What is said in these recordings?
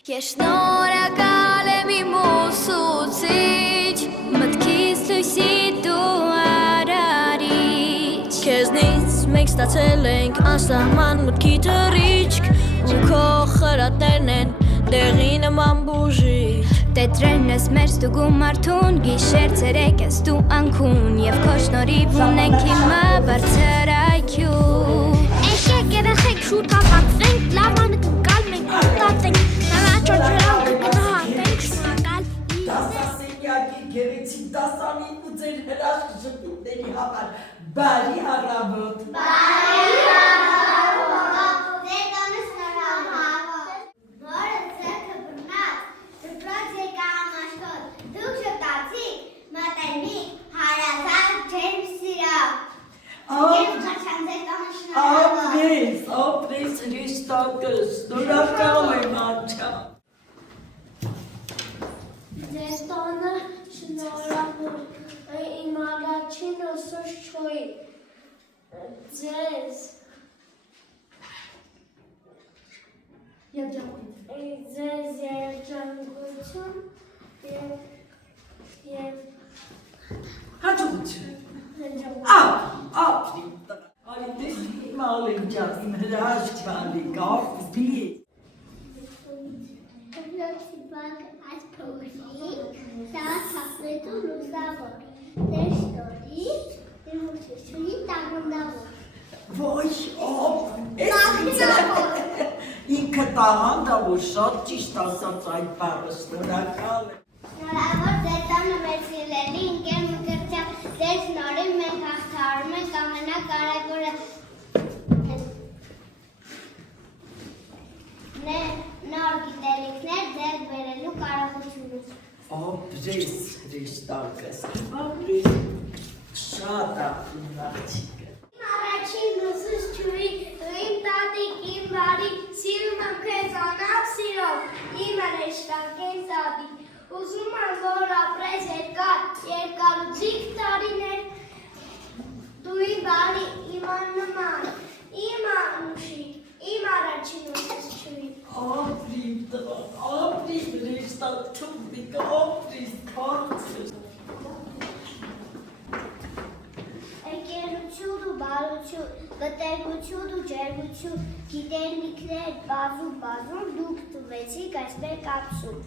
Ես շնորհակալ եմ իմ ուսուցիչ, մտքիս լույսի դու արարիչ, քեզնից մենք ստացել ենք անսահման մտքի թռիչք, ու քո խրատներն են դեղի նման բուժիչ, տետրերն ես մեր ստուգում մարդուն, գիշեր ցերեկ ես դու անքուն, եւ քո շնորհիվ ունենք հիմա բարձր IQ. Եկեք երեխեք շուտ հավաքվենք, լավ անկկալ մենք մտածենք, նավաճոջերով կգնահատենք շնորհակալ Դասասենյակի գեղեցիկ դասանին ու ձեր հրաշք ժպիտների համար բարի առավոտ։ Բարի առավոտ։ Ձեր տոնը շնորհավոր։ Նորը ձեռքը բռնած, դպրոց եկա ամաշկոտ, դուք շտացիք, մտերմիկ, հարազատ ջեր սիրով։ Եվ խաչան ձեր տոնը շնորհավոր։ Ապրես Հրեստակս, շնորհակալ եմ անչա։ Ձեր տոնը շնորհավոր, իմ առաջին ուսուցչուհի, ձեզ երջանկություն և Հաջողություն։ Ապրի տղա։ Արի դες իմ ալենջան, իմ հրաշք բանի, գավբի։ Դպրոցի բակ այս փողի, սա հասնետու լուսավոր, դեր շտորի, դեր ուսուցչուհի տաղանդավոր։ Ոյ, ինքը տաղանդավոր, շատ ճիշտ ասաց այդ բառը, շնորհակալ եմ։ Շնորհավոր ձեր տոնը մեր սիրելի ընկեր Մկրտչյան, ձեր շնորհիվ մենք հաղթահարում ենք ամենակարևորը նոր գիտելիքներ ձեռք բերելու կարողությունը։ Ապրես Հրեստակս, ապրես շատ ապրում աղջիկը։ առաջին ուսուցչուհի, իմ տատիկ, իմ բարի, սիրում եմ քեզ անապ սիրով, իմ հրեշտակ ես ադիկ, ուզում եմ, որ ապրես երկարուձիգ տարիներ, դու իմ բարի, իմ աննման, իմ անուշիկ, իմ առաջին ուսուցչուհի։ Ապրիմ տղա, ապրիմ Հրեստակ, թողնիկը, ապրիս քաղցր։ Ընկերություն ու բարություն, կտեղություն ու ջերմություն, գիտելիքներ բազում դուք տվեցիք այսպես կապսում։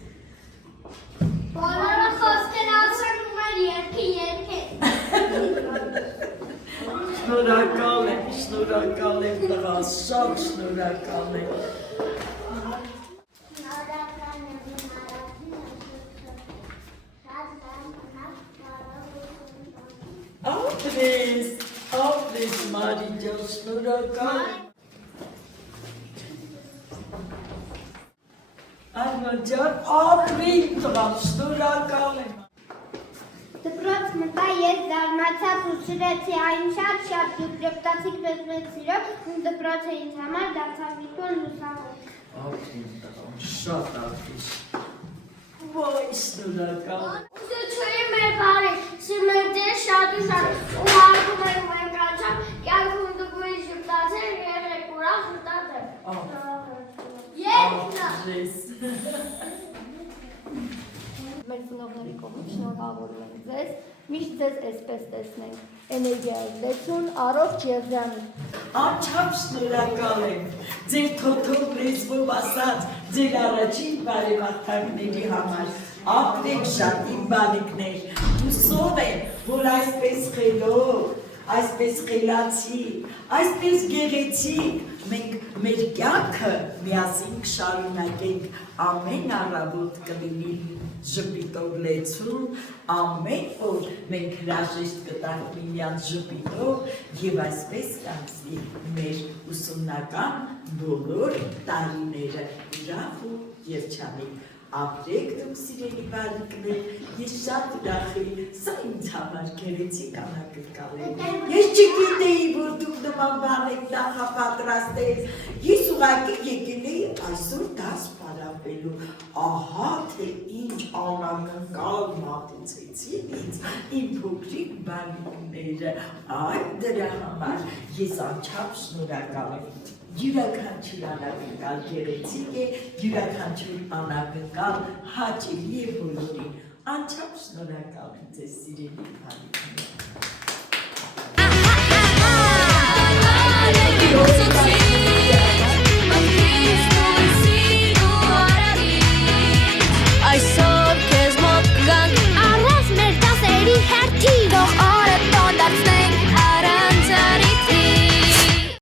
Բոլորը խոսքեր ասեն ու մեր երգի երգեն։ Շնորհակալ եմ տղա, շատ շնորհակալ եմ։ Ապրես Մարի ջան, շնորհակալ եմ։ Արմա ջան, ապրիմ տղա, շնորհակալ եմ։ Դպրոց մտա ես զարմացա ու սիրեցի այն շատ դուք ժպտացիք մեզ սիրով ու դպրոցը ինձ համար դարձավ միտոն լուսավոր։ Ապրիմ տղա, շատ ապրիս։ Ոյ, շնորհակալ։ Ուսուցչուհի մեր բարի, սիրում ենք ձեզ շատ ու շատ, ու հարգում ենք մեր կանչամ, կյանքում դուք ուրիշ ժպտացել, եղեք ուրախ շտատել։ Երկնա։ Ապրես։ Մեր ծնողների կողմից շնորհավորում ենք ձեզ, միշտ ձեզ այսպես տեսնենք, էներգիայացություն, առողջ եւ ժամի։ Անչափ շնորհակալ եմ ձեր թոթով լեզվով ասած ձեր առաջին բարեվարդակների համար, ապրեք շատ իմ բալիկներ, հուսով եմ, որ այսպես խելոք, այսպես խելացի, այսպես գեղեցիկ, մենք մեր կյանքը միասին կշարունակենք, ամեն առավոտ կլինի ժպիտով լեցուն, ամեն օր մենք հրաժեշտ կտանք միմյանց ժպիտով եւ այսպես կանցնի մեր ուսումնական բոլոր տարիները ուրախ ու երջանիկ։ Ապրեք դուք սիրելի բարիկներ, ես շատ ուրախ եմ, սա ինձ համար գեղեցիկ անակնկալ է։ Ես չգիտեի, որ դուք նման բան եք նախապատրաստել, ես ուղղակի եկել էի այսօր դաս պարապելու, ահա թե ինչ անակնկալ մատուցեցին ինձ իմ փոքրիկ բարիկները, այ դրա համար ես անչափ շնորհակալ եմ։ յուրաքանչյուր անակնկալ գեղեցիկ է, յուրաքանչյուր անակնկալ հաճելի է բոլորին։ Անչափ շնորհակալ եմ ձեզ սիրելի բան։